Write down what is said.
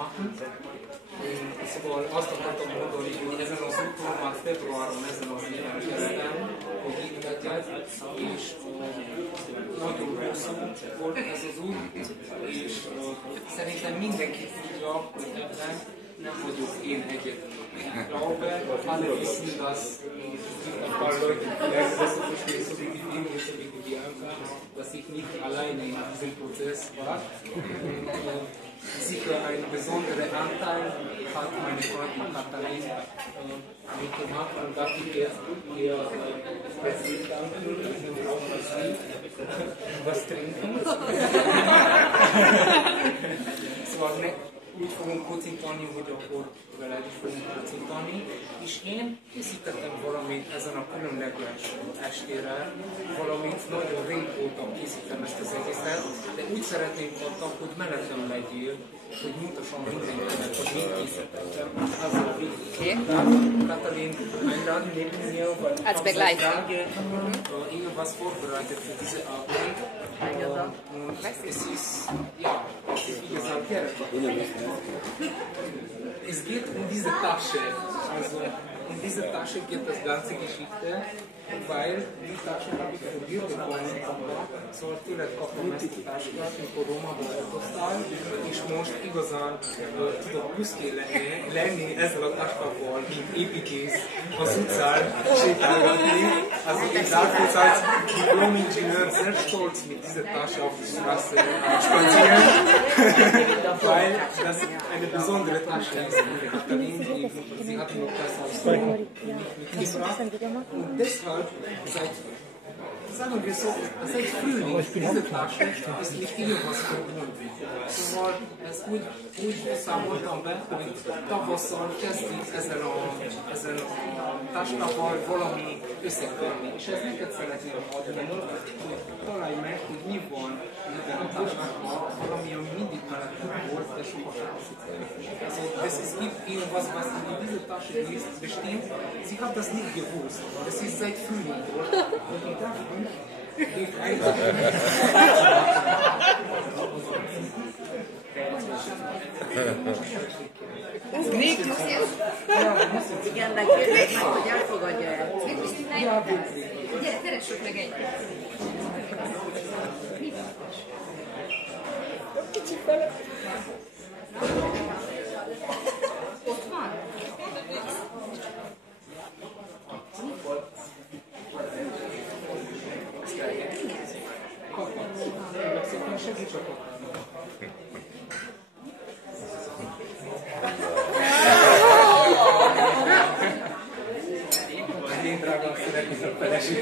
machen. Szóval azt akartam mondani, hogy ezen az úton már februáron ezen az éven kezdtem a végletet, és nagyon hosszú volt ez az út, és szerintem mindenki tudja, hogy ebben nem vagyok én egyetlen. Ich glaube, alle wissen, dass ein paar Leute vielleicht besser verstehen, so wie die Dinge, so wie die Bianca, dass ich nicht alleine in diesem Prozess war. Sicher ein besonderer Anteil hat meine Freundin Katharina mitgemacht und darf ich jetzt hier herzlich danken und auch für Sie was trinken. Szóval úgy fogunk kocintani, hogy akkor veled is fogunk kocintani, és én készítettem valamit ezen a különleges estére, valamit nagyon régóta készítem ezt az egészet, de úgy szeretném adtak, hogy mellettem legyél, hogy mutassam mindenkinek, hogy mit készítettem. Also, Katalin, einladen neben mir, weil ich habe seit Tagen irgendwas vorbereitet für diese Abend. Und es ist, ja, wie gesagt, es geht um diese Tasche. Also, um diese Tasche geht das ganze Geschichte, weil die Tasche habe ich von dir bekommen, szóval tőled kaptam ezt a táskát, mikor Rómába elhoztál, és most igazán tudok büszkén lenni ezzel a táskával, mint építész az utcán sétálgatni. Also ich darf jetzt als Diplom-Ingenieur sehr stolz mit dieser Tasche auf die Straße spazieren, weil das eine besondere Tasche ist. Sie hat mir das auch so mitgebracht und deshalb seit, sagen wir so, seit Frühling diese Tasche ist nicht irgendwas verbunden. Szóval ezt úgy számoltam be, hogy tavasszal kezdik ezen a táskával valami összekötni. És ezt neked szeretném adni, hogy találj meg, hogy mi van ebben a táskában, valami, ami mindig mellettük volt, de sohasem használtam. Also, es gibt irgendwas, was in dieser Tasche ist, bestimmt. Sie hat das nicht gewusst. Es ist seit Frühling dort. Und ich dachte, Még igen, de kérdez meg, hogy elfogadja el. Gyere, keressük meg egy. Kicsit vele. Ott van? segíts a Én drágán szeretnék a feleség.